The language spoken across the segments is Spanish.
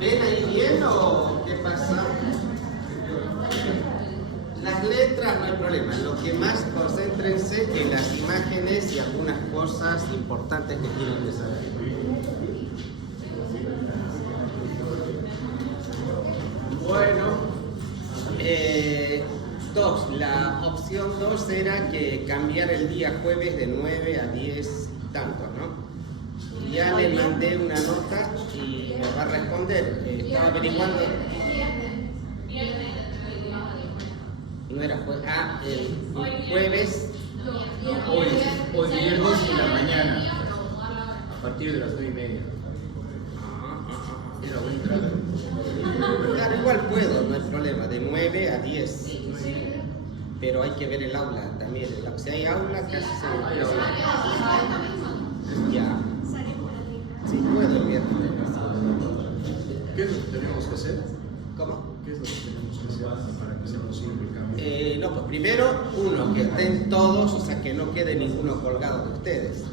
¿Ven ahí bien o qué pasa? Las letras no hay problema, lo que más concéntrense en las imágenes y algunas cosas importantes que tienen que saber. Bueno, la opción 2 era que cambiar el día jueves de 9 a 10 tantos, ¿no? Ya le mandé una nota y me va a responder. Estaba averiguando. No era jueves. El jueves. Hoy viernes en la mañana, a partir de las 9:30. Era buen trato. Claro, igual puedo, no hay problema, de 9 a 10. Pero hay que ver el aula también. Si hay aula, casi se ve el aula. Ya. Sí, puedo el viernes. ¿Qué es lo que tenemos que hacer? ¿Cómo? ¿Qué es lo que tenemos que hacer para que sea posible el cambio? No, pues primero, uno, que estén todos, o sea, que no quede ninguno colgado de ustedes.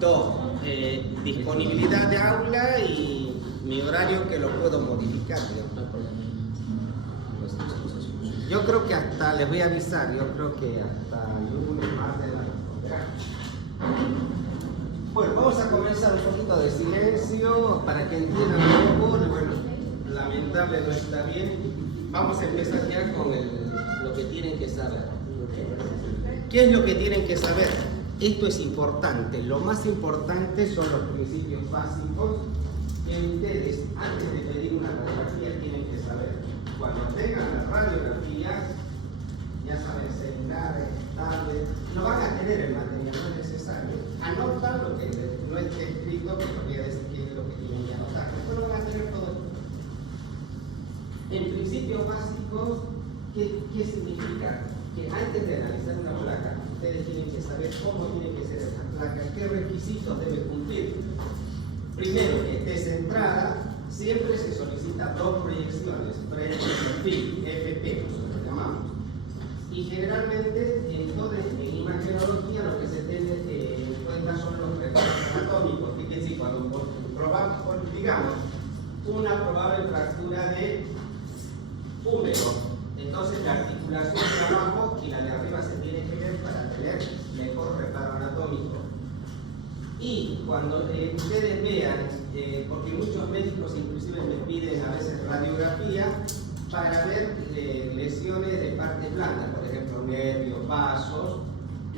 Dos, disponibilidad de aula y mi horario que lo puedo modificar, digamos, no hay problema. Yo creo que hasta, les voy a avisar, yo creo que hasta el lunes, martes la responderán. Bueno, vamos a comenzar un poquito de silencio para que entiendan un poco. Bueno, lamentable no está bien. Vamos a empezar ya con lo que tienen que saber. ¿Qué es lo que tienen que saber? Esto es importante. Lo más importante son los principios básicos que ustedes, antes de pedir una radiografía, tienen que saber. Cuando tengan las radiografías, ya saben, celulares, tablets, lo van a tener el material, no es necesario. Anotan lo que no esté escrito, que podría decir qué es lo que tienen que anotar. Después lo van a tener todo esto. En principios básicos, ¿qué significa? Que antes de analizar una placa, ustedes tienen que saber cómo tienen que ser esas placas, qué requisitos deben cumplir. Primero, que esté centrada, siempre se solicita dos proyecciones, frente y perfil, FP, nosotros llamamos. Y generalmente, en imagenología, lo que se tiene en cuenta son los recursos anatómicos, que quiere decir, cuando probamos, digamos, una probable fractura de húmero, entonces la articulación de abajo y la de arriba se tiene que ver para tener mejor reparo anatómico. Y cuando ustedes vean, porque muchos médicos inclusive me piden a veces radiografía para ver lesiones de partes blandas, por ejemplo nervios, vasos,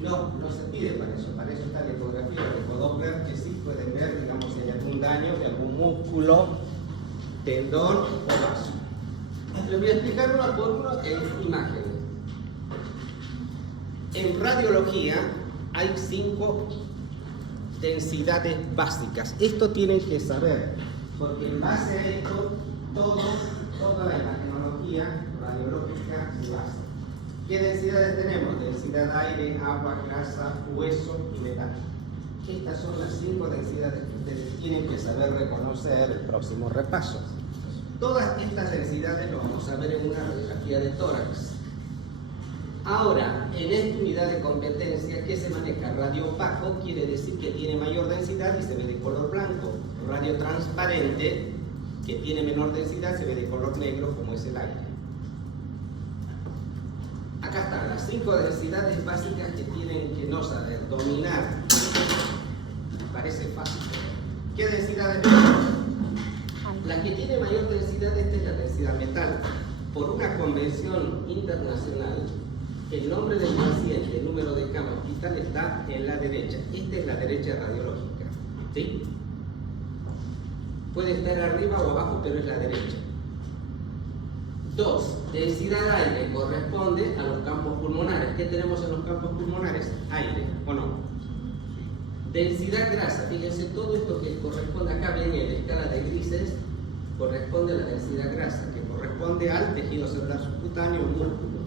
no se pide para eso está la ecografía, el ecodoppler, que sí pueden ver, digamos, si hay algún daño de algún músculo, tendón o vaso. Les voy a explicar uno por uno en imágenes. En radiología hay 5 densidades básicas. Esto tienen que saber, porque en base a esto, toda la imagenología radiológica se basa. ¿Qué densidades tenemos? Densidad de aire, agua, grasa, hueso y metal. Estas son las 5 densidades que ustedes tienen que saber reconocer el próximo repaso. Todas estas densidades lo vamos a ver en una radiografía de tórax. Ahora, en esta unidad de competencia, ¿qué se maneja? Radio opaco quiere decir que tiene mayor densidad y se ve de color blanco. Radio transparente, que tiene menor densidad, se ve de color negro, como es el aire. Acá están las 5 densidades básicas que tienen que no saber dominar. Parece fácil. ¿Qué densidades tenemos? La que tiene mayor densidad, esta es la densidad metal. Por una convención internacional, el nombre del paciente, el número de cama hospital está en la derecha. Esta es la derecha radiológica. ¿Sí? Puede estar arriba o abajo, pero es la derecha. 2. Densidad de aire corresponde a los campos pulmonares. ¿Qué tenemos en los campos pulmonares? Aire, ¿o no? Densidad grasa. Fíjense, todo esto que corresponde acá, bien en la escala de grises, corresponde a la densidad grasa, que corresponde al tejido celular subcutáneo, músculo.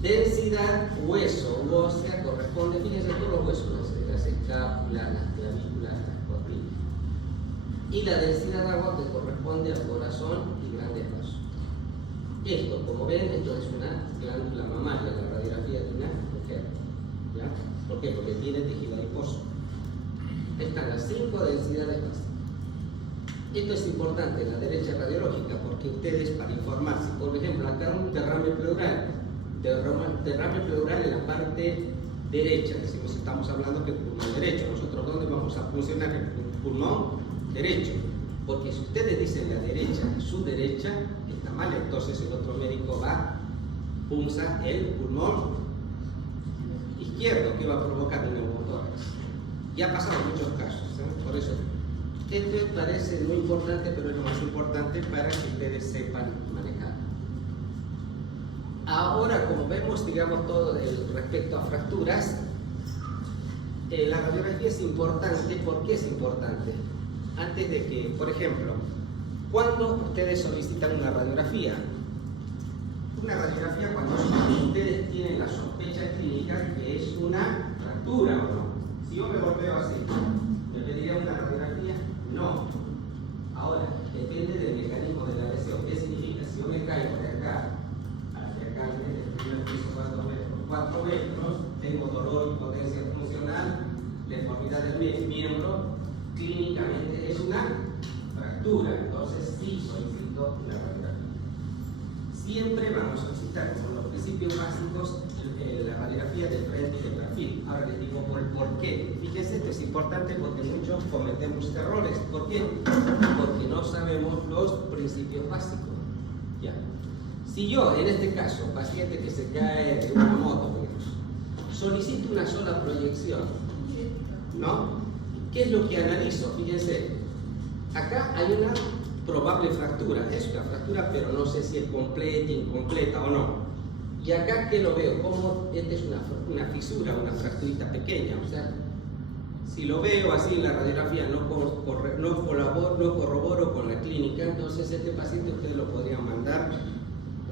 Densidad hueso u ósea corresponde, fíjense, todos los huesos, las escápulas, las clavículas, las costillas. Y la densidad de agua que corresponde al corazón y grandes vasos. Esto, como ven, esto es una glándula mamaria, la radiografía de una mujer. ¿Ya? ¿Por qué? Porque tiene tejido adiposo. Están las 5 densidades básicas. Esto es importante, la derecha radiológica, porque ustedes para informarse, por ejemplo, acá un derrame pleural en la parte derecha, decimos, estamos hablando que el pulmón derecho, nosotros ¿dónde vamos a funcionar? El pulmón derecho, porque si ustedes dicen la derecha y su derecha, está mal, entonces el otro médico va, punza el pulmón izquierdo, que va a provocar un neumotórax. Ya ha pasado en muchos casos, por eso esto parece no importante, pero es lo más importante para que ustedes sepan manejar. Ahora, como vemos, digamos, todo respecto a fracturas, la radiografía es importante. ¿Por qué es importante? Antes de que, por ejemplo, cuando ustedes solicitan una radiografía cuando ustedes tienen la sospecha clínica que es una fractura o no. Si yo me golpeo así, ¿me pediría una radiografía? No. Ahora, depende del mecanismo de la lesión. ¿Qué significa? Si yo me caigo de acá hacia acá, desde el primer piso 4 metros, tengo dolor, impotencia funcional, deformidad del miembro, clínicamente es una fractura. Entonces sí solicito una radiografía. Siempre vamos a solicitar como los principios básicos la radiografía de frente y de perfil. Ahora les digo por qué. Fíjense, esto es importante porque muchos cometemos errores. ¿Por qué? Porque no sabemos los principios básicos. Ya. Si yo, en este caso, paciente que se cae de una moto, solicito una sola proyección, ¿no? ¿Qué es lo que analizo? Fíjense, acá hay una probable fractura, es una fractura, pero no sé si es completa, incompleta o no. Y acá que lo veo, como esta es una fisura, una fracturita pequeña, o sea, si lo veo así en la radiografía, no corroboro con la clínica, entonces este paciente ustedes lo podrían mandar,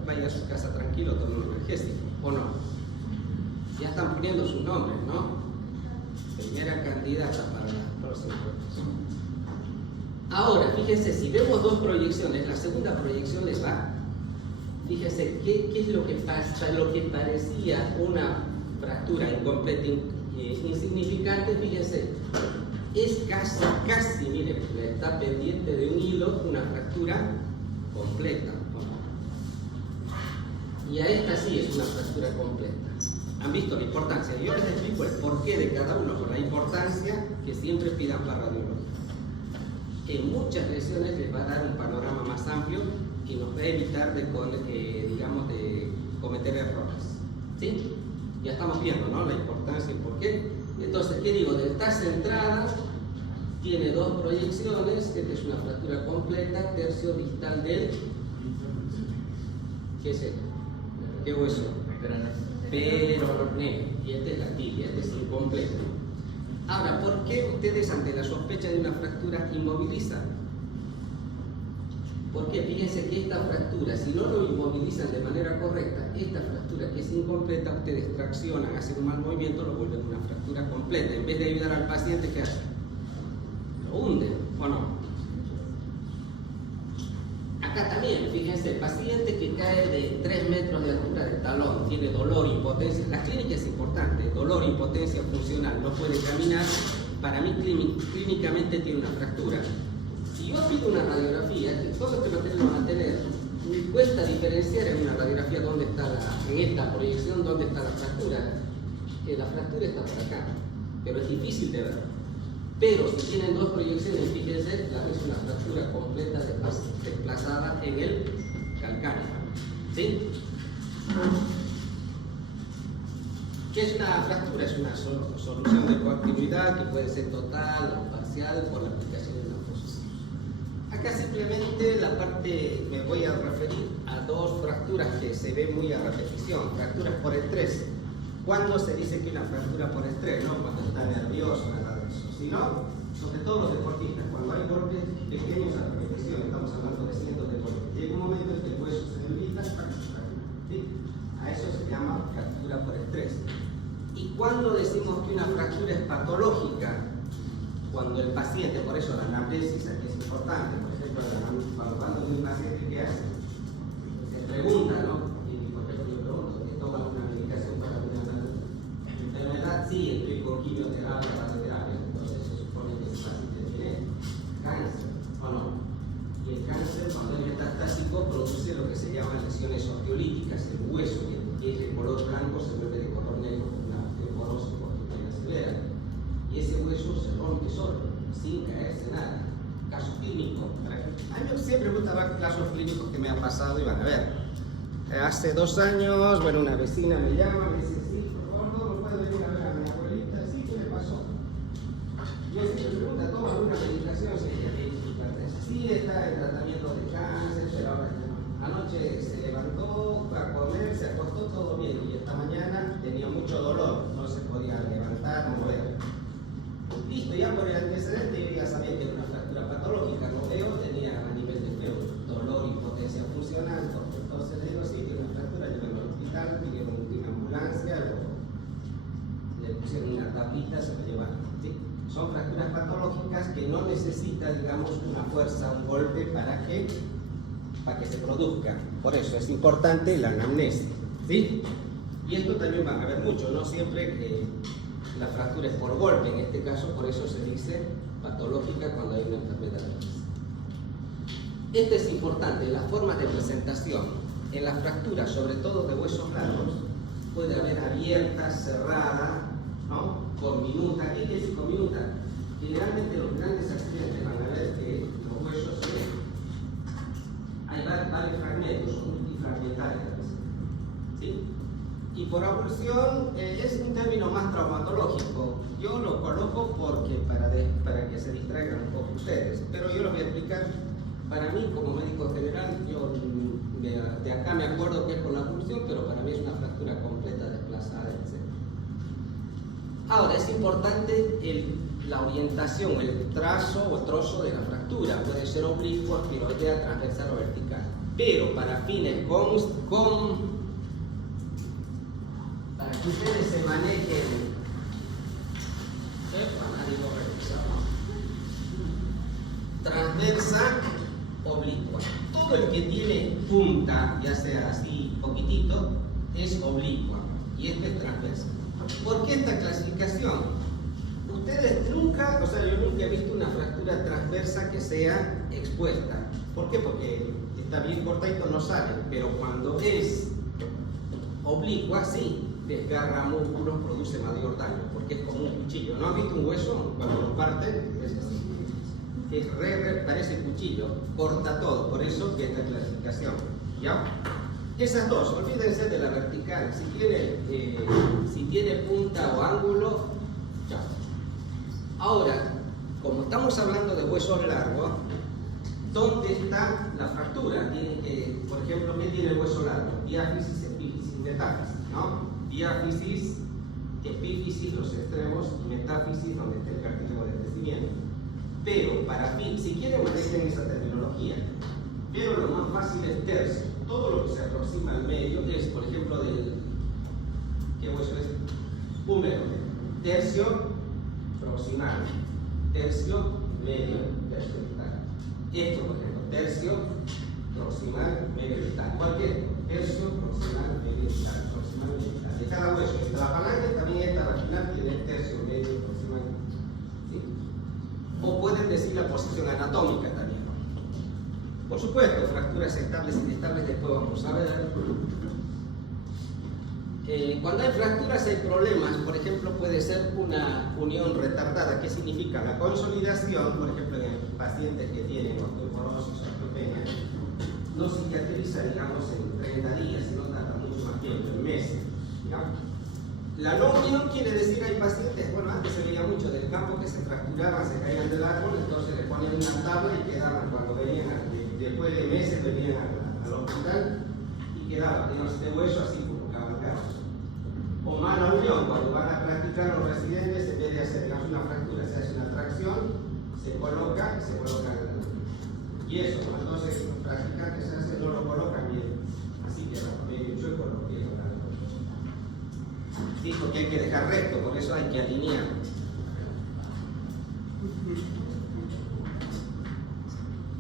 vaya a su casa tranquilo, tome un analgésico, o no. Ya están poniendo sus nombres, ¿no? Primera candidata para las próximas pruebas. Ahora, fíjense, si vemos dos proyecciones, la segunda proyección les va. Fíjense, ¿qué es lo que pasa? Lo que parecía una fractura incompleta, insignificante, fíjense, es casi, miren, está pendiente de un hilo, una fractura completa. Y a esta sí es una fractura completa. ¿Han visto la importancia? Yo les explico el porqué de cada uno, con la importancia que siempre pidan para radiología. En muchas lesiones les va a dar un panorama más amplio y nos va a evitar de cometer errores. ¿Sí? Ya estamos viendo, ¿no? La importancia y por qué. Entonces, ¿qué digo? Está centrada, tiene dos proyecciones, esta es una fractura completa, tercio distal del... ¿Qué es esto? ¿Qué hueso? Peroné. Y esta es la tibia, este es incompleto. Ahora, ¿por qué ustedes ante la sospecha de una fractura inmovilizan? Porque fíjense que esta fractura, si no lo inmovilizan de manera correcta, esta fractura que es incompleta, ustedes traccionan, hacen un mal movimiento, lo vuelven una fractura completa. En vez de ayudar al paciente, ¿qué hacen? Lo hunden, ¿o no? Acá también, fíjense, el paciente que cae de 3 metros de altura del talón, tiene dolor, impotencia, la clínica es importante, dolor, impotencia funcional, no puede caminar, para mí clínicamente tiene una fractura. Si yo pido una radiografía, que todos los que lo van a tener, me cuesta diferenciar en una radiografía dónde está en esta proyección, dónde está la fractura. Que la fractura está por acá, pero es difícil de ver. Pero si tienen dos proyecciones, fíjense, es una fractura completa desplazada en el calcáneo. ¿Sí? ¿Qué es una fractura? Es una solución de coactividad que puede ser total o parcial por la aplicación de una fosa. Acá simplemente la parte, me voy a referir a dos fracturas que se ven muy a repetición, fracturas por estrés. ¿Cuándo se dice que una fractura por estrés? ¿No? Cuando está nervioso, nada de eso. Si no, sobre todo los deportistas, cuando hay golpes pequeños a repetición, estamos hablando de cientos de golpes, llega un momento en que el hueso se debilita, ¿sí? A eso se llama fractura por estrés. ¿Y cuándo decimos que una fractura es patológica? Cuando el paciente, por eso la anamnesis aquí es importante, por ejemplo, cuando un paciente, ¿qué hace? Se pregunta, ¿no? Y por ejemplo, yo pregunto, ¿que toma una medicación para una enfermedad? Sí, estoy con quimioterapia, radioterapia, entonces se supone que ese paciente tiene cáncer, ¿o no? metástasis produce lo que se llaman lesiones osteolíticas. El hueso que es de color blanco se vuelve de color negro por una osteoporosis severa. Y ese hueso se rompe solo, sin caerse nada. Caso clínico. A mí siempre me gusta ver casos clínicos que me han pasado y van a ver. Hace 2 años, bueno, una vecina me llama, me dice, sí, por favor, ¿no puedo venir a ver a mi abuelita? Sí, ¿qué le pasó? Yo siempre me pregunto, ¿toma alguna medicación? Sí, está en tratamiento de cáncer, pero ahora anoche se levantó, fue a comer, se acostó todo bien y esta mañana tenía mucho dolor, no se podía levantar, mover. Listo, ya por el antecedente yo ya sabía que era una fractura patológica, no veo, tenía a nivel de feo, dolor, impotencia funcional, entonces le digo, sí, tiene una fractura, llevenlo al hospital, pidieron una ambulancia, le pusieron una tapita, se lo llevaron. ¿Sí? Son fracturas patológicas que no necesitan, digamos, una fuerza, un golpe para que se produzca. Por eso es importante la anamnesis. ¿Sí? Y esto también van a ver mucho, no siempre la fractura es por golpe, en este caso por eso se dice patológica cuando hay una enfermedad. Esto es importante, las formas de presentación. En las fracturas, sobre todo de huesos largos, puede haber abierta, cerrada, ¿no? Por minuta. ¿Qué quiere decir con minuta? Generalmente los grandes accidentes van a ver que los huesos hay varios fragmentos o multifragmentales. ¿Sí? Y por abulsión es un término más traumatológico. Yo lo coloco para que se distraigan un poco ustedes. Pero yo lo voy a explicar. Para mí, como médico general, yo de acá me acuerdo que es con la abulsión, pero para mí es una fractura completa desplazada, etc. Ahora, es importante la orientación, el trazo o trozo de la fractura. Puede ser oblicua, piroidea, transversal o vertical. Pero para fines para que ustedes se manejen, transversa, oblicua. Todo el que tiene punta, ya sea así poquitito, es oblicua y este es transversa. ¿Por qué esta clasificación? Ustedes nunca, yo nunca he visto una fractura transversa que sea expuesta. ¿Por qué? Porque está bien cortadito, no sale, pero cuando es oblicua, sí, desgarra músculos, produce mayor daño, porque es como un cuchillo. ¿No han visto un hueso? Cuando lo parten, es así. Parece cuchillo, corta todo, por eso que esta clasificación. ¿Ya? Esas dos, olvídense de la vertical. Si tiene punta o ángulo, chao. Ahora, como estamos hablando de huesos largos, ¿dónde está la fractura? Por ejemplo, ¿qué tiene el hueso largo? Diáfisis, epífisis, metáfisis, ¿no? Diáfisis, epífisis, los extremos, y metáfisis, donde está el cartílago de crecimiento. Pero, si quieren manejen esa terminología, pero lo más fácil es tercio. Todo lo que se aproxima al medio es, por ejemplo, ¿qué hueso es? Húmero. Tercio proximal. Tercio medio. Tercio distal. Esto, por ejemplo, tercio proximal medio distal. ¿Cuál es? Tercio proximal medio distal. Proximal medio distal. De cada hueso. De la falange también esta vaginal tiene tercio medio proximal. ¿Sí? O pueden decir la posición anatómica también. Por supuesto, fracturas estables e inestables después vamos a ver. Cuando hay fracturas hay problemas, por ejemplo puede ser una unión retardada. ¿Qué significa? La consolidación, por ejemplo en pacientes que tienen osteoporosis o osteopenia, no cicatriza, digamos, en 30 días, sino tarda mucho más tiempo, en meses. ¿Ya? La no unión quiere decir, hay pacientes, bueno, antes se veía mucho del campo que se fracturaban, se caían del árbol, entonces le ponían una tabla y quedaban cuando venían después de meses venían al hospital y quedaban en este hueso así como cabalgados. O mala unión, cuando van a practicar los residentes, en vez de hacer una fractura, se hace una tracción, se coloca y eso, entonces los practicantes no lo colocan bien, así queda medio chueco los pies. Sí, porque hay que dejar recto, por eso hay que alinear.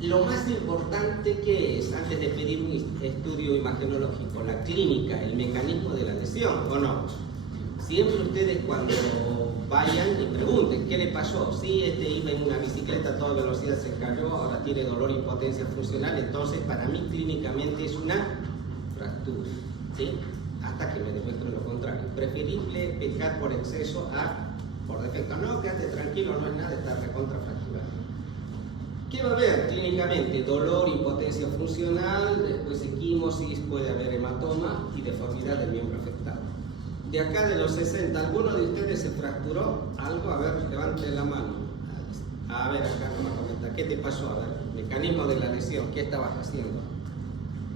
Lo más importante que es, antes de pedir un estudio imagenológico, la clínica, el mecanismo de la lesión, ¿o no? Siempre ustedes cuando vayan y pregunten qué le pasó. Si este iba en una bicicleta a toda velocidad, se cayó, ahora tiene dolor y impotencia funcional, entonces para mí clínicamente es una fractura, ¿sí? Hasta que me demuestren lo contrario. Preferible pecar por exceso a por defecto. No, quédate tranquilo, no es nada, está recontrafracturado. ¿Qué va a haber clínicamente? Dolor, impotencia funcional, después equimosis, puede haber hematoma y deformidad del miembro afectado. De acá de los 60, ¿alguno de ustedes se fracturó algo? A ver, levante la mano. A ver, acá no me comenta. ¿Qué te pasó? A ver, mecanismo de la lesión, ¿qué estabas haciendo?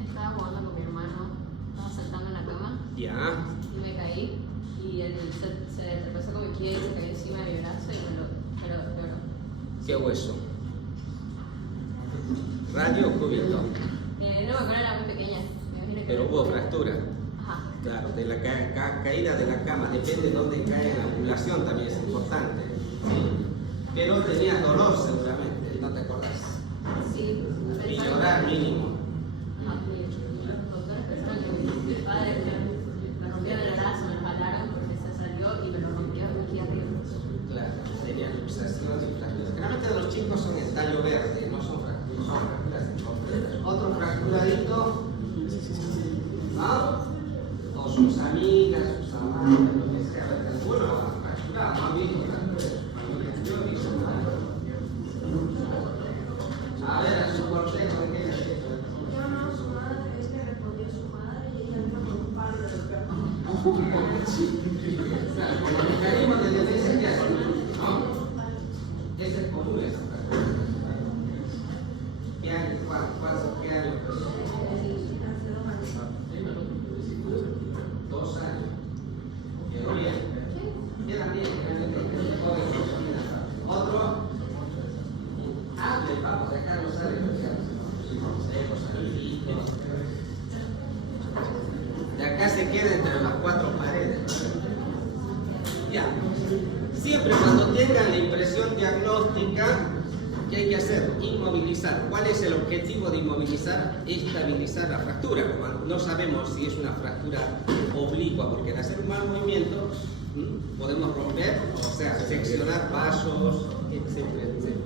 Estaba jugando con mi hermano, estaba saltando en la cama. Ya. Y me caí y él se le tropezó con mi pie y se cayó encima de mi brazo y me lo quebró. ¿Qué hueso? ¿Radio o cúbito? No me acuerdo, era muy pequeña. Me imagino que Pero hubo fractura. Ajá. Claro, de la caída de la cama, depende de dónde cae la angulación, también es importante. ¿Sí? Pero tenías dolor seguramente, ¿no te acordás? Sí. Y llorar mínimo. Ajá. Los doctores pensaron que mi padre me rompió el brazo, me lo jalaron porque se salió y me lo rompió aquí arriba. Claro, sería luxación y fractura. Generalmente los chicos son en tallo verde, no son fracturas, son fracturas incompletas. Otro fracturadito, ¿no? O sus amigas, sus amantes, lo que sea. Alguno ha fracturado, no han visto fracturas. Yo he visto fracturas. A ver, a su cortejo, ¿qué le ha hecho? Yo no, su madre, es que respondió su madre y ella vino con un par de los gatos. Claro, con el mecanismo de defensa que hacen, ¿no? Ese es común, esa fractura. ¿Qué año? ¿Qué año? Hace 2 años. 2 años. Quedó bien. Queda bien, otro. Hable, vamos, acá no sale lo que de acá se queda entre las 4 paredes. Ya. Siempre cuando tengan la impresión diagnóstica, ¿qué hay que hacer? Inmovilizar. ¿Cuál es el objetivo de inmovilizar? Estabilizar la fractura. Como no sabemos si es una fractura oblicua, porque al hacer un mal movimiento podemos romper, o sea, seccionar vasos, etcétera, etcétera.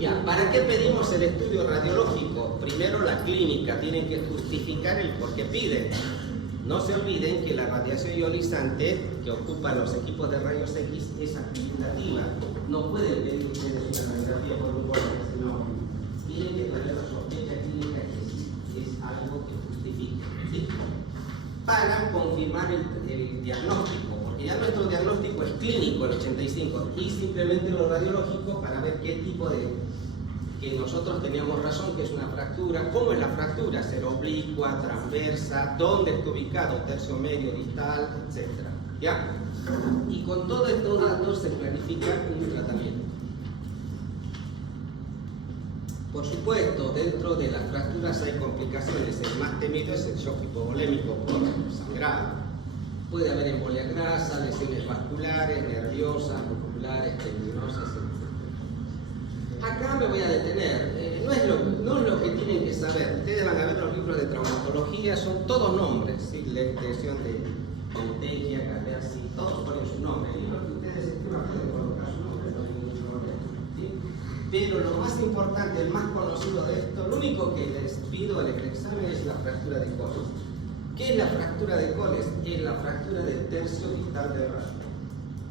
Ya, ¿para qué pedimos el estudio radiológico? Primero la clínica tiene que justificar el por qué piden. No se olviden que la radiación ionizante que ocupan los equipos de rayos X es acreditativa. No pueden pedir ustedes una radiografía por un golpe, sino tienen que tener la sospecha clínica que es algo que justifique, ¿sí? Para confirmar el diagnóstico, porque ya nuestro diagnóstico es clínico, el 85, y simplemente lo radiológico para ver qué tipo de... que nosotros teníamos razón que es una fractura. ¿Cómo es la fractura? ¿Ser oblicua, transversa? ¿Dónde está ubicado? Tercio medio, distal, etcétera. ¿Ya? Y con todos estos datos se planifica un tratamiento. Por supuesto, dentro de las fracturas hay complicaciones. El más temido es el shock hipovolémico por sangrado. Puede haber embolia grasa, lesiones vasculares, nerviosas, musculares, tendinosas, etc. Acá me voy a detener. No es lo que tienen que saber. Ustedes van a ver los libros de traumatología, son todos nombres. ¿Sí? Lesión de Pontegia, Galersi, todos ponen su nombre. Y lo que ustedes escriban pueden colocar su nombre, no hay ningún problema. ¿Sí? Pero lo más importante, el más conocido de esto, lo único que les pido en el examen es la fractura de coles. ¿Qué es la fractura de coles? Es la fractura del tercio distal del radio.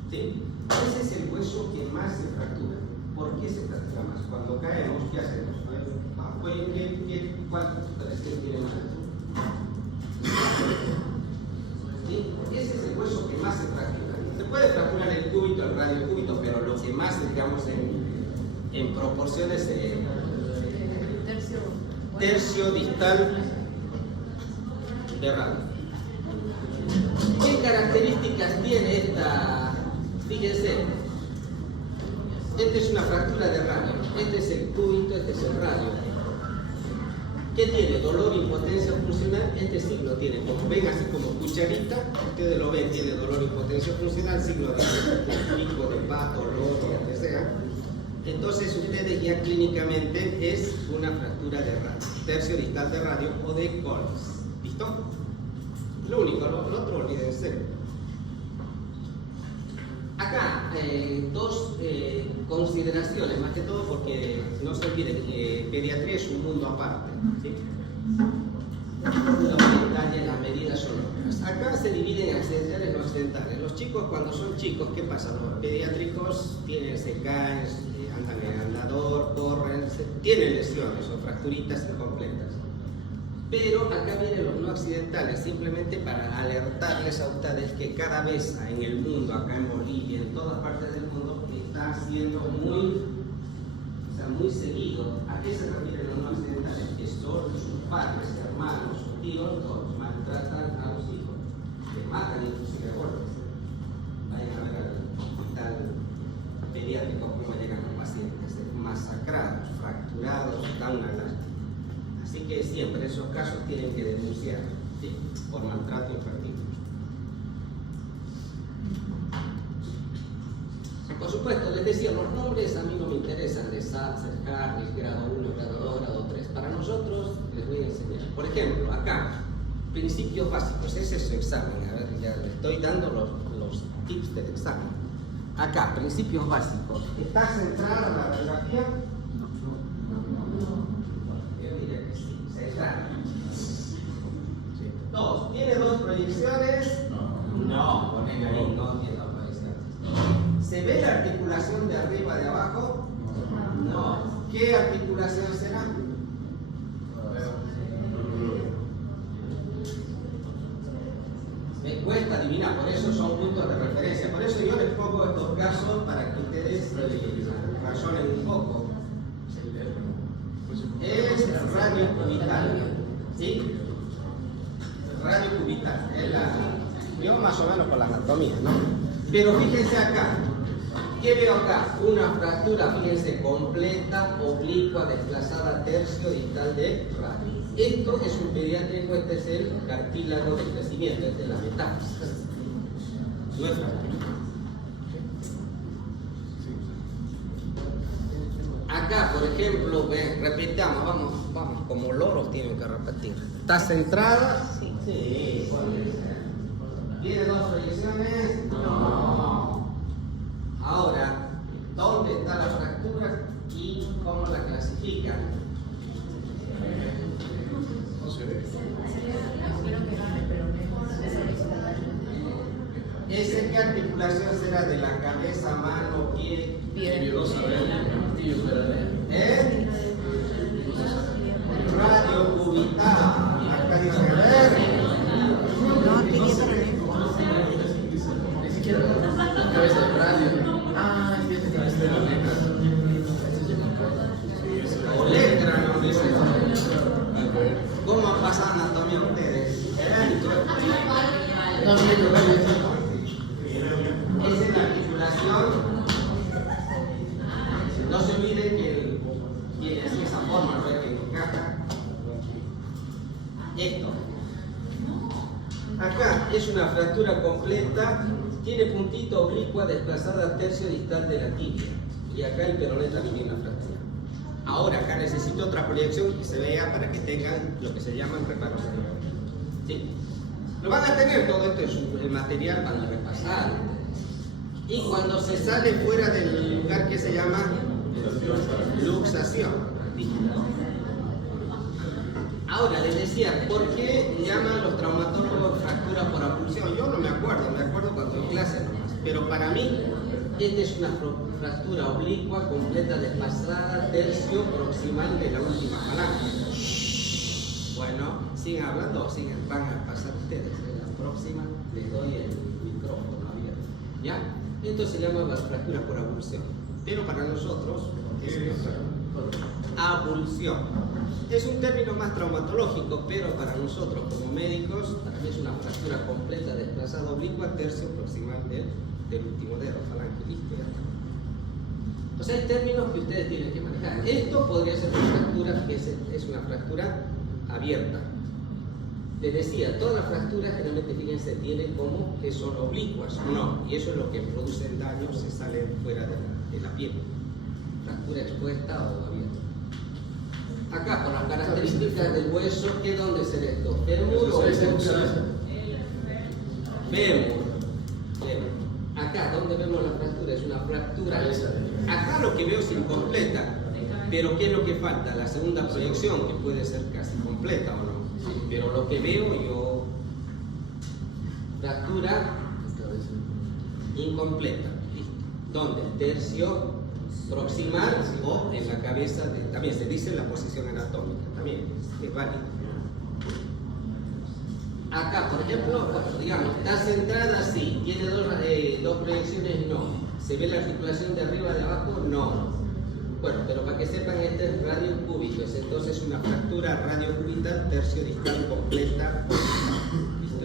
¿Sí? Ese es el hueso que más se fractura. ¿Por qué se fractura más? Cuando caemos, ¿qué hacemos? ¿Cuántas fracturas tiene más? ¿Sí? Ese es el hueso que más se fractura. Se puede fracturar el cúbito, el radiocúbito, pero lo que más, digamos, en proporciones tercio distal de radio. ¿Qué características tiene esta? Fíjense, esta es una fractura de radio, este es el cúbito, este es el radio. ¿Qué tiene? Dolor, impotencia funcional, este sí lo tiene. Como ven, así como cucharita, ustedes lo ven, tiene dolor, impotencia funcional, signo de pico, de pato, dolor, lo que sea. Entonces ustedes ya clínicamente es una fractura de radio, tercio distal de radio o de coles. ¿Listo? Lo único, lo otro olvídense. Acá, dos consideraciones, más que todo porque no se olviden que pediatría es un mundo aparte. ¿Sí? Los detalles, las medidas son otras. Acá se dividen en accidentales y no accidentales. Los chicos, cuando son chicos, ¿qué pasa? Los pediátricos se caen, andan en andador, corren, tienen lesiones o fracturitas incompletas. Pero acá vienen los no accidentales, simplemente para alertarles a ustedes que cada vez en el mundo, acá en Bolivia, en todas partes del mundo, está siendo muy seguido. ¿A qué se refieren los no accidentales? Que son sus padres, hermanos o tíos, los maltratan a los hijos, les matan inclusive a golpes. Vayan a ver al hospital pediátrico cómo llegan los pacientes, masacrados, fracturados, dan una lástima. Así que siempre esos casos tienen que denunciar, ¿sí? Por maltrato infantil. Por supuesto, les decía, los nombres a mí no me interesan, de SAT, CERCAR, grado 1, grado 2, grado 3. Para nosotros les voy a enseñar. Por ejemplo, acá, principios básicos, ese es su examen. A ver, ya les estoy dando los tips del examen. Acá, principios básicos. ¿Está centrada la radiografía? Yo diría que sí, centrada. Dos, ¿tiene dos proyecciones? No, ponen ahí, no tiene dos proyecciones. ¿Se ve la articulación de arriba de abajo? No. ¿Qué articulación será? Me cuesta adivinar, por eso son puntos de referencia. Por eso yo les pongo estos casos para que ustedes razonen un poco. Es radio cubital, ¿sí? Radio cubital, es yo más o menos con la anatomía, ¿no? Pero fíjense acá, ¿qué veo acá? Una fractura, fíjense, completa, oblicua, desplazada, tercio distal de radio. Esto es un pediátrico, este es el cartílago de crecimiento, este es la metástasis. No es fractura. Acá, por ejemplo, repitamos, vamos, como loros tienen que repetir. ¿Está centrada? Sí. Sí. ¿Tiene dos proyecciones? No. Ahora, ¿dónde está la fractura y cómo la clasifican? No se ve. ¿Ese qué articulación será de la cabeza, mano, pie? ¿Eh? Radio cubital. Acá dice ver. Cabeza de radio. Ah, empieza cabeza de la letra. O letra, ¿no? Dice. ¿Cómo han pasado anatomía ustedes? No, Esa es la articulación. No se olviden que tiene así esa forma, ¿no? Que encaja. Esto. Acá es una fractura completa, tiene puntito oblicua desplazada tercio distal de la tibia. Y acá el peroné también tiene una fractura. Ahora acá necesito otra proyección que se vea para que tengan lo que se llaman reparos. ¿Sí? Lo van a tener, todo esto es el material para repasar. Y cuando se sale fuera del lugar que se llama luxación. Ahora, les decía, ¿por qué llaman los traumatólogos fractura por abulsión? Yo no me acuerdo cuando en clase nomás. Pero para mí, esta es una fractura oblicua, completa, desplazada, tercio proximal de la última falange. Bueno, siguen hablando o van a pasar ustedes. En la próxima les doy el micrófono abierto. ¿Ya? Esto se llama fractura por abulsión. Pero para nosotros es abulsión. Es un término más traumatológico, pero para nosotros como médicos, para mí es una fractura completa, desplazada oblicua, tercio proximal del último dedo, falange, listo, ya está. O sea, hay términos que ustedes tienen que manejar. Esto podría ser una fractura que es una fractura abierta. Les decía, todas las fracturas generalmente, fíjense, tienen como que son oblicuas, no, y eso es lo que produce el daño, se sale fuera de la piel. Fractura expuesta o abierta. Acá, por las características del hueso, ¿qué dónde es esto? ¿Fémur o fémur? Fémur. Acá, ¿dónde vemos la fractura, es una fractura. Acá lo que veo es incompleta, pero ¿qué es lo que falta? La segunda proyección, que puede ser casi completa o no. Pero lo que veo yo, fractura incompleta. ¿Listo? ¿Dónde? El tercio proximal o en la cabeza, también se dice la posición anatómica, también es válido. Acá, por ejemplo, bueno, digamos, está centrada así, tiene dos proyecciones, no. ¿Se ve la articulación de arriba, de abajo? No. Bueno, pero para que sepan, este es radio cúbito, es entonces una fractura radiocubital tercio distal completa.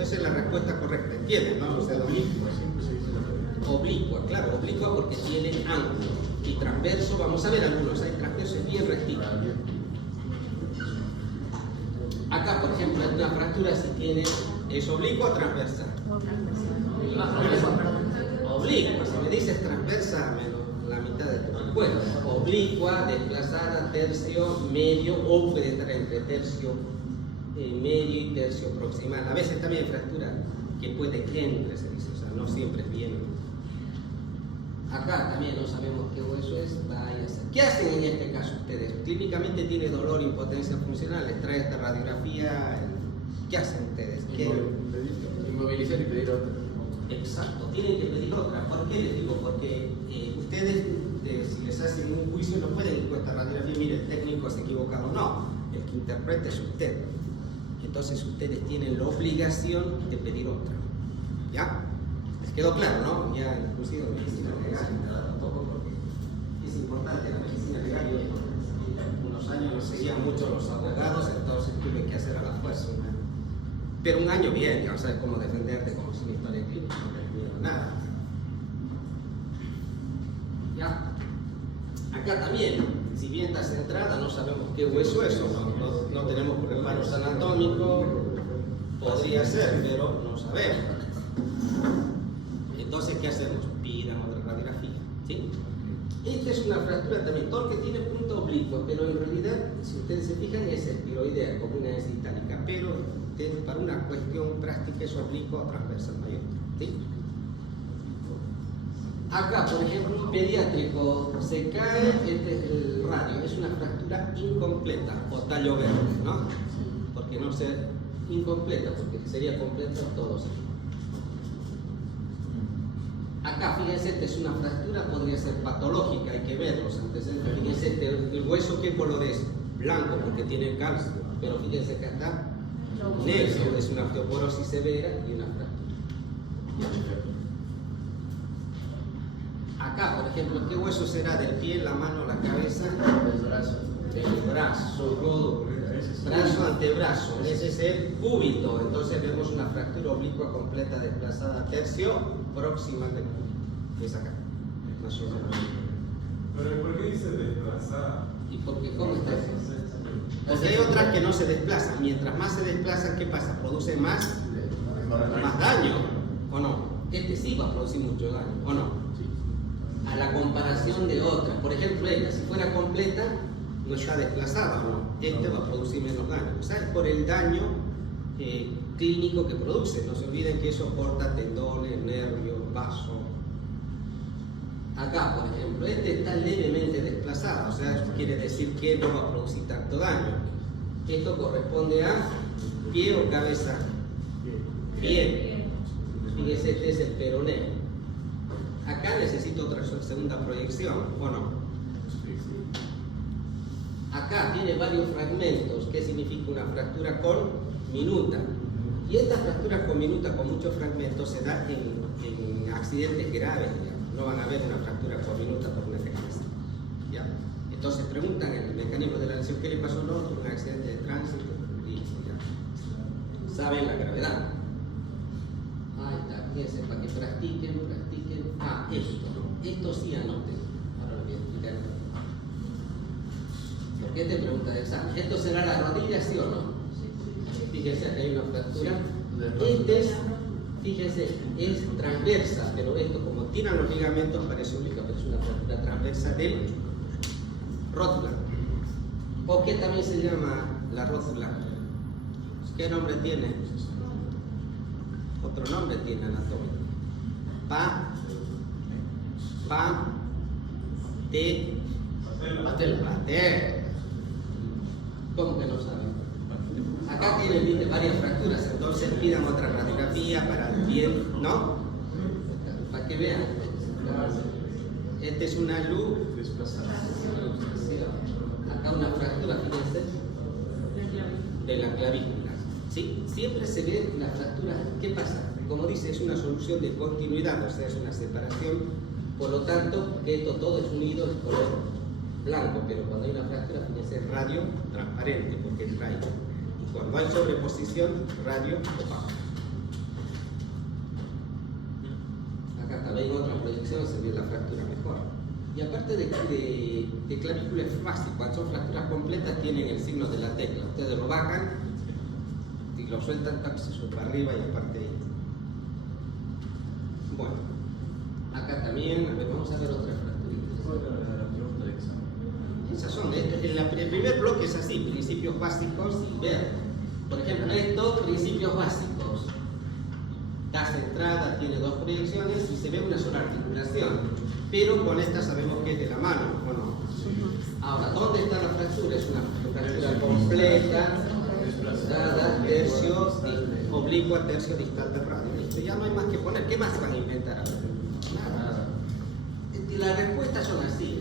Esa es la respuesta correcta, ¿entienden? No, o sea, lo mismo. Oblicua, claro, oblicua porque tiene ángulo. Y transverso, vamos a ver algunos, hay transverso es bien rectito. Acá, por ejemplo, hay una fractura si tiene, ¿es oblicua o transversa? Oblicua, si me dices transversa, menos la mitad de tu respuesta. Oblicua, desplazada, tercio, medio, o puede estar entre tercio medio y tercio proximal. A veces también hay fractura que puede que entre, se dice, o sea, no siempre es bien. Acá también no sabemos qué hueso es, vaya a ser. ¿Qué hacen en este caso ustedes? Clínicamente tiene dolor, impotencia funcional, les trae esta radiografía. ¿Qué hacen ustedes? Inmovilizar y pedir otra. Exacto, tienen que pedir otra. ¿Por qué les digo? Porque ustedes, si les hacen un juicio, no pueden ir con esta radiografía, mire, el técnico se ha equivocado. No, el que interpreta es usted. Entonces ustedes tienen la obligación de pedir otra. ¿Ya? ¿Les quedó claro, no? Ya inclusive en medicina legal, tampoco porque es importante la medicina legal. Yo unos años no seguían mucho los abogados, entonces tuve que hacer a la fuerza pero un año bien, ya sabes cómo defenderte como sin historia clínica, no les miedo nada. Ya. Acá también, si bien está centrada, no sabemos qué hueso es, no tenemos reparos anatómicos, podría ser, pero no sabemos. Entonces, ¿qué hacemos? Pidan otra radiografía. ¿Sí? Esta es una fractura también, todo el que tiene punto oblicuo, pero en realidad, si ustedes se fijan, es estiroidea, como una es itálica, pero para una cuestión práctica es oblicuo o transversal mayor. ¿Sí? Acá, por ejemplo, pediátrico, se cae, este es el radio, es una fractura incompleta o tallo verde, ¿no? Porque no ser incompleta, porque sería completa todos. Acá, fíjense, esta es una fractura, podría ser patológica, hay que ver los antecedentes. Fíjense, el hueso, ¿qué color es? Blanco, porque tiene calcio, pero fíjense que acá, negro, es una osteoporosis severa y una fractura. Acá, por ejemplo, ¿qué hueso será? ¿Del pie, la mano, la cabeza? El brazo. El brazo, codo, brazo, antebrazo. Ese es el cúbito. Entonces vemos una fractura oblicua completa desplazada tercio próxima del cúbito. Es acá. Más o menos. Pero ¿por qué dice desplazada? ¿Y por qué? ¿Cómo está? Porque hay otras que no se desplazan. Mientras más se desplazan, ¿qué pasa? Produce más daño, ¿o no? Este sí va a producir mucho daño, ¿o no? A la comparación de otras. Por ejemplo, esta, si fuera completa, no está desplazada, ¿no? Este va a producir menos daño. O sea, es por el daño clínico que produce. No se olviden que eso corta tendones, nervios, vasos. Acá, por ejemplo, este está levemente desplazado, o sea, quiere decir que no va a producir tanto daño. Esto corresponde a pie o cabeza. Pie. Fíjese, este es el peroné. Acá necesito otra segunda proyección, ¿o no? Acá tiene varios fragmentos. ¿Qué significa una fractura con minuta? Y esta fractura con minuta, con muchos fragmentos, se da en accidentes graves, digamos. No van a ver una fractura con minuta por una emergencia. ¿Ya? Entonces preguntan el mecanismo de la lesión, ¿qué le pasó al otro? Un accidente de tránsito. Y ya saben la gravedad. Ahí está, fíjense, para que practiquen. Ah, esto sí anoten. Ahora lo voy a explicar. ¿Por qué te pregunta de examen? ¿Esto será la rodilla, sí o no? Fíjense, aquí hay una fractura. Este es, fíjense, es transversa, pero esto, como tiran los ligamentos, parece única, pero es una fractura transversa del rótula. ¿O qué también se llama la rótula? ¿Qué nombre tiene? Otro nombre tiene anatómico. Patel. ¿Cómo que no saben? Acá tienen varias fracturas, entonces pidan otra radiografía para el bien, ¿no? Para que vean. Esta es una luz Desplazada. acá una fractura, fíjense, de la clavícula. ¿Sí? Siempre se ve la fractura. ¿Qué pasa? Como dice, es una solución de continuidad, o sea, es una separación. Por lo tanto, que esto todo es unido, es color blanco, pero cuando hay una fractura, fíjense, es radio transparente, porque es rayo. Y cuando hay sobreposición, radio opaco. Acá también en otra proyección se ve la fractura mejor. Y aparte de clavícula es fácil, cuando son fracturas completas tienen el signo de la tecla. Ustedes lo bajan y lo sueltan para arriba y aparte ahí. Bueno, acá también, a ver, vamos a ver otras fracturitas. ¿Cuál era la pregunta de examen? Esas son, el primer bloque es así, principios básicos y ver. Por ejemplo, esto, principios básicos. Da centrada, tiene dos proyecciones y se ve una sola articulación. Pero con esta sabemos que es de la mano, ¿o no? Ahora, ¿dónde está la fractura? Es una fractura completa, desplazada, tercio, oblicua, tercio distal del radio. Ya no hay más que poner. ¿Qué más van a inventar ahora? Nada. Y las respuestas son así.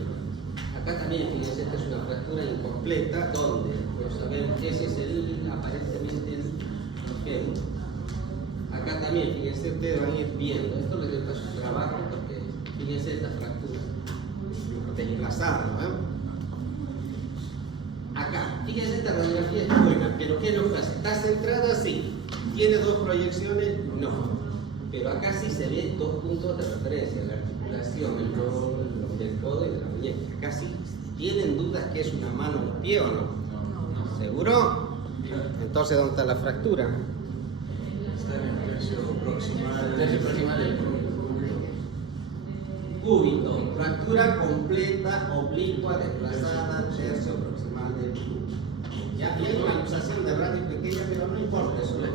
Acá también, fíjense, esta es una fractura incompleta, donde no sabemos que ese es aparentemente el fémur. Acá también, fíjense, ustedes van a ir viendo. Esto les deja su trabajo porque fíjense esta fractura desplazada, ¿no? Acá, fíjense, esta radiografía es buena, pero ¿qué es lo que hace? ¿Está centrada? Sí. ¿Tiene dos proyecciones? No. Pero acá sí se ven dos puntos de referencia, la articulación, el nodo del codo y de la muñeca. Acá sí. ¿Tienen dudas que es una mano o un pie o no? No. ¿Seguro? Entonces, ¿dónde está la fractura? Está en el tercio proximal. Tercio proximal del Cúbito, fractura completa, oblicua, desplazada, tercio proximal del cúbito. Ya hay una luxación de radio pequeña, pero no importa, eso es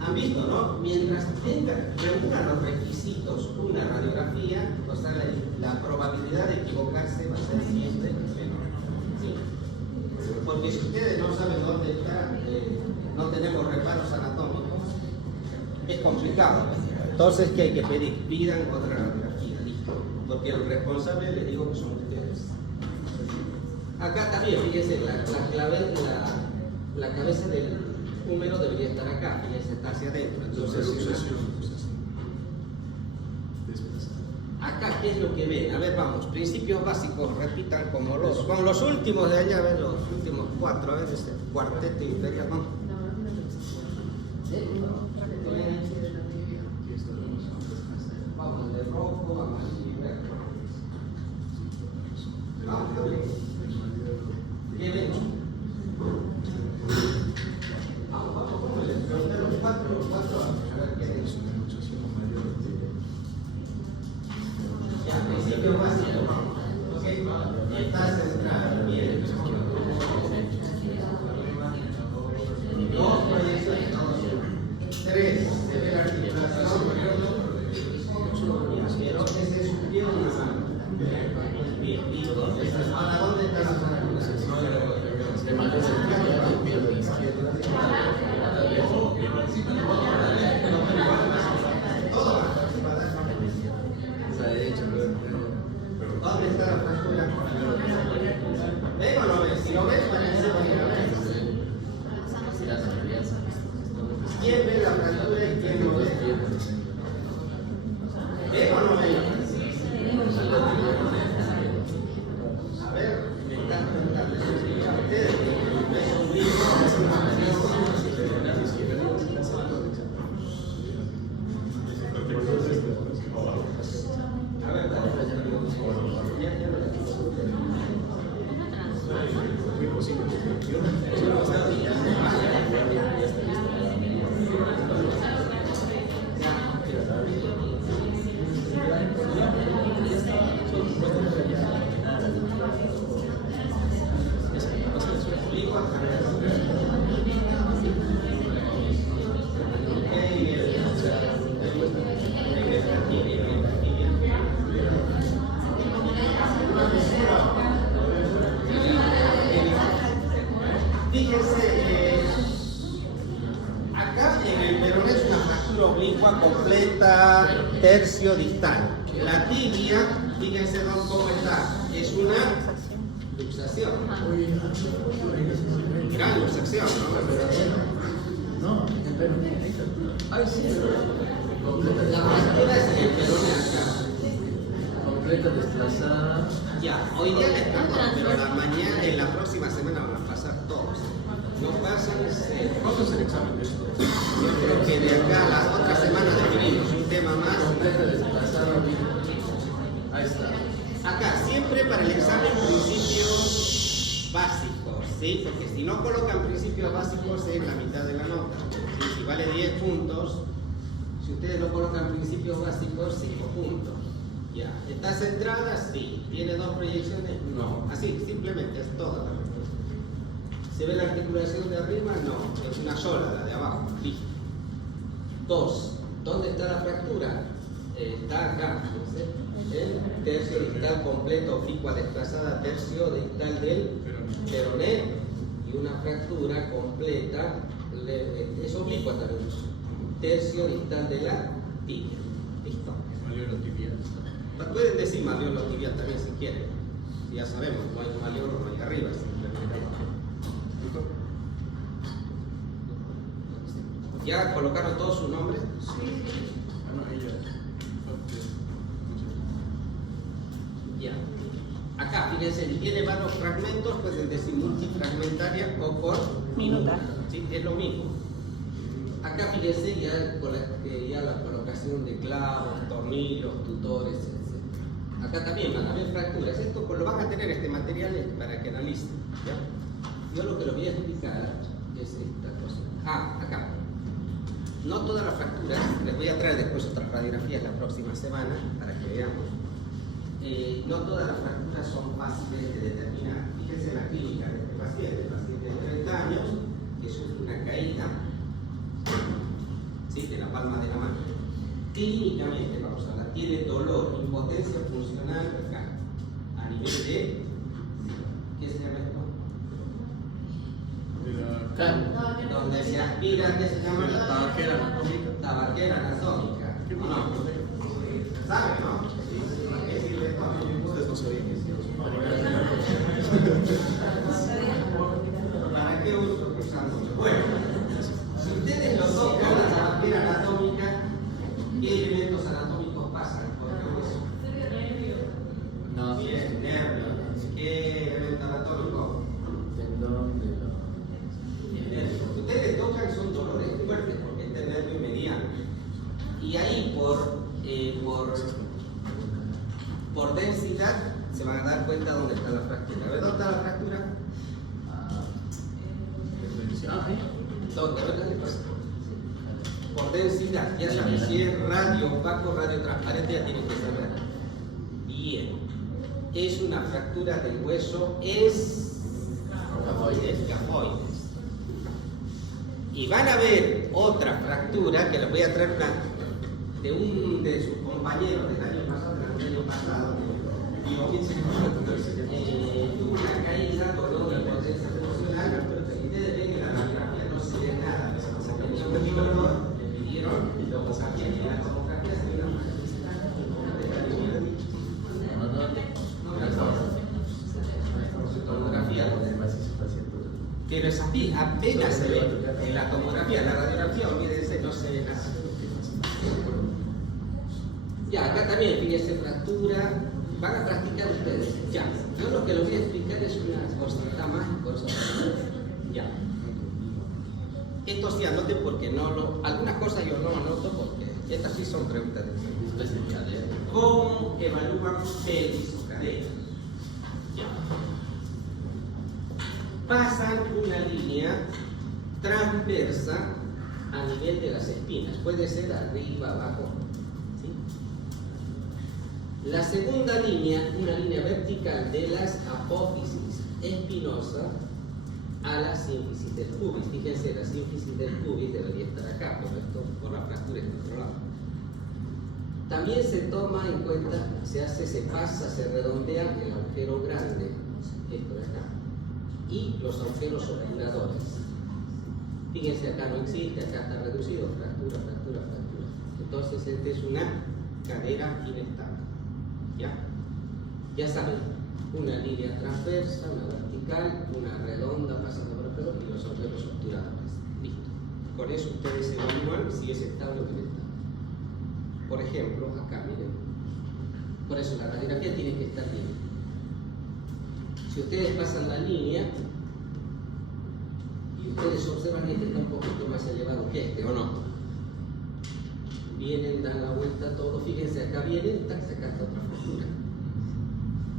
han visto, ¿no? Mientras reúnan los requisitos una radiografía, o sea, la probabilidad de equivocarse va a ser siempre menor. ¿Sí? Porque si ustedes no saben dónde está, no tenemos reparos anatómicos, es complicado. Entonces, ¿qué hay que pedir? Pidan otra radiografía, listo. Porque el responsable, les digo que son ustedes. Acá también, fíjense, la cabeza del húmero debería estar acá, fíjense, está hacia adentro. Entonces, acá, ¿qué es lo que ven? A ver, vamos, principios básicos, repitan como con los últimos de allá, a ver, los últimos cuatro, a ver, este cuarteto inferior, vamos. Vamos de rojo, amarillo y verde. Vamos, ¿qué ven? Vamos, les pregunté los cuatro, a ver qué ven. Ya, principio básico, ok, está centrado, bien. Dos proyecciones, tres, se ve la articulación, pero ese es un pie o una mano. Bien, listo. Ahora, ¿dónde está la fractura? ¿Dónde está la fractura? ¿Ven o no ven? Si lo ven, van a decir ¿quién ve la fractura y quién no ve? ¿Ven o no ven? A ver, me encanta explicar a ustedes. Es un libro, a ver, fíjense, acá en el peroné es una fractura oblicua completa, tercio distal. La tibia, fíjense cómo está, es una luxación. Gran luxación, ¿no? No, pero ay, sí. La fractura es en el peroné acá. Completa desplazada. Ya, hoy día les perdón, pero en la próxima semana van a pasar todos. No pasan, ¿Cuánto es el examen de esto? yo creo que de acá a la otra semana definimos un tema más. Completa desplazada. Ahí está. Acá, siempre para el examen principios básicos, ¿sí? Porque si no colocan principios básicos es la mitad de la nota. ¿Sí? Si vale 10 puntos, si ustedes no colocan principios básicos, 5 puntos. Ya. ¿Está centrada? Sí. ¿Tiene dos proyecciones? No. Así, simplemente es toda la respuesta. ¿Se ve la articulación de arriba? No. Es una sola, la de abajo. Listo. 2. ¿Dónde está la fractura? Está acá. ¿Sí? El tercio distal completo, oficua desplazada, tercio distal del peroné y una fractura completa, es oblicua también, tercio distal de la tibia. Listo. Malleolo tibial. Pueden decir malleolo tibial también si quieren. Ya sabemos, no hay malleolo, no hay arriba, simplemente abajo. ¿Ya colocaron todos sus nombres? Ah, no, ella. Ya. Acá, fíjense, si tiene varios fragmentos, pueden decir multifragmentaria o por minuta. Sí, es lo mismo. Acá, fíjense, ya la colocación de clavos, tornillos, tutores, etc. Acá también van a haber fracturas. Esto lo van a tener este material para que analicen. ¿Ya? Yo lo que les voy a explicar es esta cosa. Acá. No todas las fracturas, les voy a traer después otras radiografías la próxima semana para que veamos. No todas las fracturas son fáciles de determinar. Fíjense en la clínica de este paciente de 30 años, que sufre una caída, ¿sí?, de la palma de la mano. Clínicamente, vamos a hablar, tiene dolor, impotencia funcional acá, a nivel de, ¿qué se llama esto? Donde se aspira, ¿qué se llama? La tabaquera anatómica. Tabaquera anatómica. ¿O no? ¿Sabe, no? ¿Qué sirve esto? Ustedes no sabían eso. ¿Para qué uso usamos? Bueno, si ustedes lo tocan la tabaquera anatómica, ¿qué elementos anatómicos pasan por el hueso? No. Bien, nervio. ¿Qué elemento anatómico? Tendón de la. Ustedes tocan son dolores fuertes porque este nervio mediano. Y ahí por densidad se van a dar cuenta dónde está la fractura. ¿Ves dónde está la fractura? ¿Dónde? Por densidad, ya saben, si es radio opaco, radio transparente, ya tienen que saber. Bien. Es una fractura del hueso escafoides. Y van a ver otra fractura que les voy a traer de un de sus compañeros del año pasado, tuvo una caída con una impotencia funcional. Ustedes ven que la radiografía no se ve nada, tenía un dolor, le pidieron tomografía y la tomografía se ve pero es apenas se ve en la tomografía, la radiografía, olvídense, no se ve nada. Ya, acá también, fíjense, fractura, van a practicar ustedes. Ya, yo lo que les voy a explicar es una cosita más y cosas menos. Ya. Esto sí anoten porque algunas cosas yo no anoto porque estas sí son preguntas de examen. ¿Cómo evalúan pelvis o cadera? Ya. Pasan una línea transversa a nivel de las espinas, puede ser arriba, abajo. ¿Sí? La segunda línea, una línea vertical de las apófisis espinosas a la sínfisis del pubis. Fíjense, la sínfisis del pubis debería estar acá, por la fractura en otro lado. También se toma en cuenta, se pasa, se redondea el agujero grande, esto de acá. y los agujeros obturadores. Fíjense, acá no existe, acá está reducido, fractura, fractura, fractura. Entonces, esta es una cadera inestable. ¿Ya? Ya saben, una línea transversa, una vertical, una redonda pasando por el pelo y los agujeros obturadores. Listo. Con eso ustedes evalúan si es estable o inestable. Por ejemplo, acá, miren. Por eso la radiografía tiene que estar bien. Si ustedes pasan la línea y ustedes observan que este está un poquito más elevado que este, ¿o no? Vienen, dan la vuelta todo, fíjense, acá vienen, acá está otra fractura.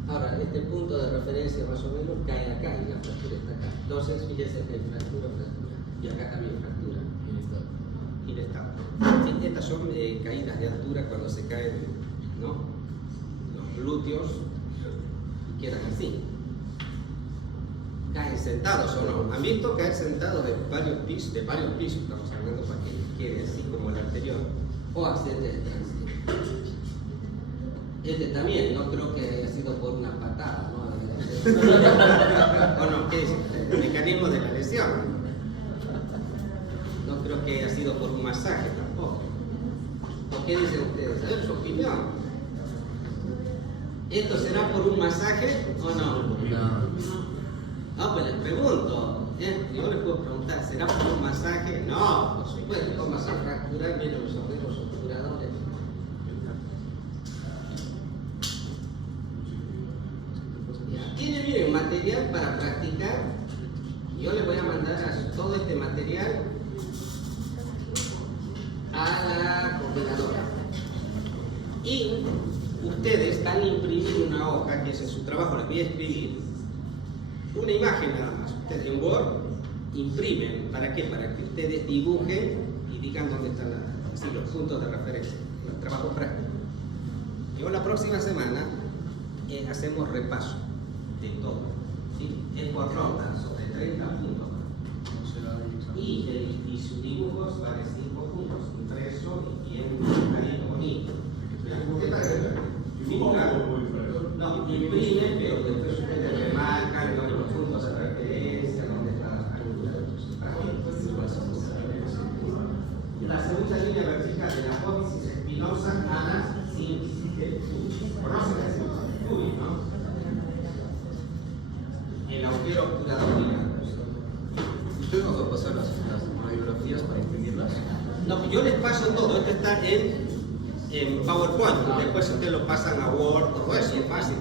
Ahora, este punto de referencia más o menos cae acá y la fractura está acá. Entonces, fíjense que hay fractura, fractura. Y acá también fractura. Inestable. Sí, estas son caídas de altura cuando se caen, ¿no? Los glúteos y quedan así. Caen sentados o no. ¿Han visto caer sentados de varios pisos? Estamos hablando para que quede así como el anterior. O accidente de tránsito. Este también, no creo que haya sido por una patada, ¿no? ¿O no? ¿Qué dicen? El mecanismo de la lesión. No creo que haya sido por un masaje tampoco. ¿O qué dicen ustedes? A ver su opinión. ¿Esto será por un masaje o no? No, pues les pregunto. Yo les puedo preguntar, ¿será por un masaje? No, por supuesto, ¿cómo vas a fracturar? Miren los agujeros obturadores. Tiene bien material para practicar. Yo les voy a mandar todo este material a la coordinadora. Y ustedes van a imprimir una hoja, que es en su trabajo, les voy a escribir una imagen nada más. Ustedes en Word imprimen. ¿Para qué? Para que ustedes dibujen y digan dónde están los puntos de referencia. El trabajo práctico. Y la próxima semana hacemos repaso de todo. ¿Sí? Es por ronda, sobre 30 puntos. Y sus dibujos vale 5 puntos, impreso y bien clarito, bonito. ¿Qué parece? No, imprimen, pero después ustedes remarcan los puntos de referencia, dónde está la fractura. La segunda línea vertical de la apófisis espinosa a la sínfisis. ¿Conocen la sínfisis? Uy, ¿no? El agujero obturador. ¿Usted nos va a pasar las radiografías para imprimirlas? No, yo les paso todo. Esto está en PowerPoint. Después ustedes lo pasan a Word, todo eso es fácil.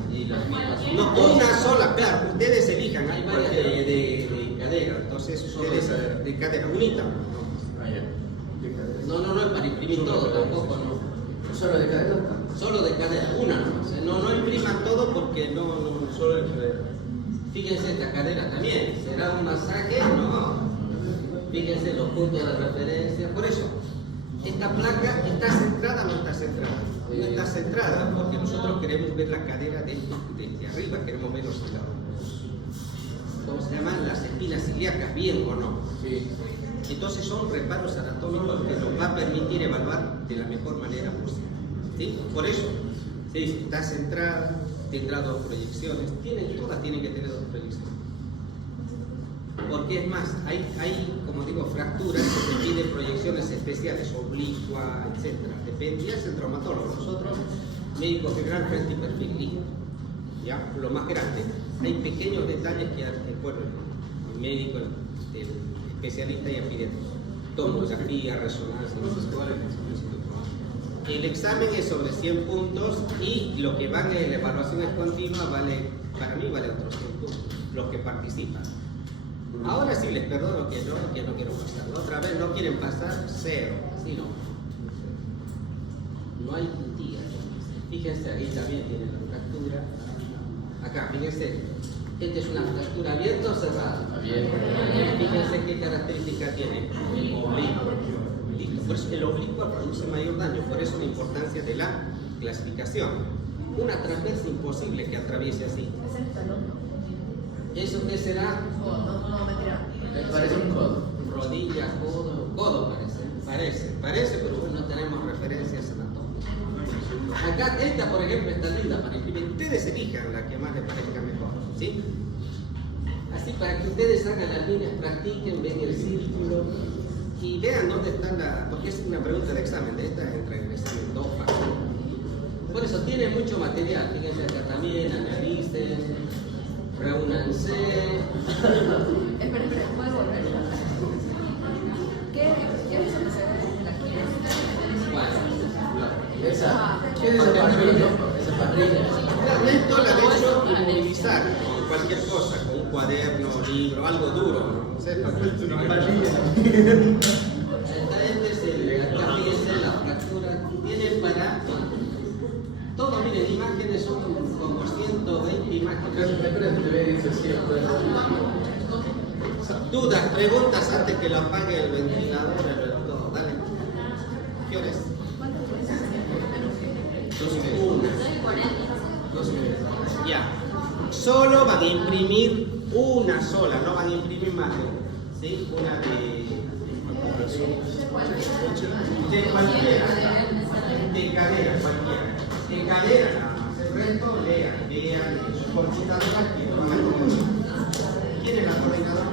No, una sola, claro. Ustedes elijan. Hay varias de cadera. Entonces ustedes de cadera. Unita. No, es para imprimir todo tampoco, no. ¿Solo de cadera? Solo de cadera, una nomás. No impriman todo porque no. Solo de cadera. Fíjense esta cadera también. ¿Será un masaje? No. Fíjense los puntos de referencia. Por eso, esta placa está centrada o no está centrada. No está centrada porque nosotros queremos ver la cadera desde arriba, queremos ver los ¿cómo se llaman? Las espinas ilíacas, bien o no. Sí. Entonces son reparos anatómicos que nos va a permitir evaluar de la mejor manera posible. ¿Sí? Por eso, ¿sí? Está centrada, tendrá dos proyecciones, todas tienen que tener dos proyecciones. Porque es más, hay como digo, fracturas que se piden proyecciones especiales, oblicua, etc. Depende, es el traumatólogo. Nosotros, médico general, frente y perfil listo. ¿Ya? Lo más grande. Hay pequeños detalles que, bueno, el médico, el especialista ya pide tomografía, resonancia. El examen es sobre 100 puntos y lo que vale la evaluación es continua, para mí vale otros 100 puntos, los que participan. Ahora sí les perdono que no quiero pasar. Otra vez no quieren pasar, 0. Así no. No hay puntillas. Fíjense, ahí también tiene la fractura. Acá, fíjense. Esta es una fractura abierta o cerrada. Fíjense qué característica tiene. El oblicuo. Pues el oblicuo produce mayor daño, por eso la importancia de la clasificación. Una transversa imposible que atraviese así. ¿Eso qué será? No, mentira. Parece un codo. Rodilla, codo parece, pero bueno, no tenemos referencias anatómicas. Acá, esta por ejemplo está linda para imprimir. Ustedes elijan la que más les parezca mejor, ¿sí? Así Así para que ustedes hagan las líneas, practiquen, ven el círculo y vean dónde están porque es una pregunta de examen, de esta entra en el examen 2. Por eso tienen mucho material, fíjense acá también, analicen, reúnanse. Espera, ¿puedes volver? ¿Qué es los antecedentes de la quién? ¿Qué es esa parrilla? Esa parrilla. Esto la de hecho inmovilizar con cualquier cosa, con un cuaderno, libro, algo duro. ¿No? Este es acá fíjense la fractura. Tiene para todo, miren, imágenes son como 120 imágenes. Dudas, preguntas antes que lo apague el ventilador, todo. Dale. ¿Qué hora es? 2:40. Ya. Solo van a imprimir una sola, no van a imprimir más de una. ¿Sí? Una de cualquiera. De cadera, cualquiera. De cadera nada más. El resto vean en sus computadoras que lo van a comunicar. ¿Quién es la coordinadora?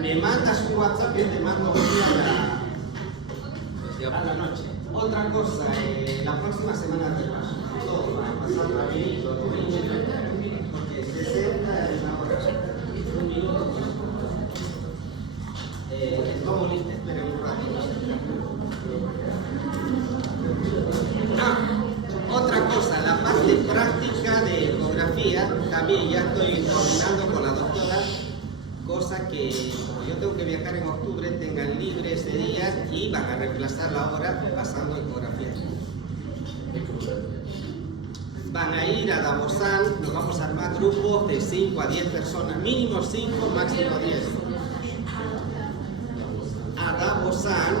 Me mandas un WhatsApp que te mando a la noche. Otra cosa, la próxima semana te paso. Todo va a pasar rapidito, porque 60 es una hora. Un minuto. ¿Cómo listo? Esperen un rato. Otra cosa, la parte práctica de ecografía, también ya estoy coordinando con la doctora, cosa que como yo tengo que viajar en octubre, tengan libre ese día y van a reemplazar la hora pasando ecografía. Van a ir a Davosán, nos vamos a armar grupos de 5 a 10 personas, mínimo 5, máximo 10. A Davosán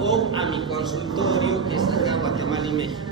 o a mi consultorio que es acá en Guatemala y México.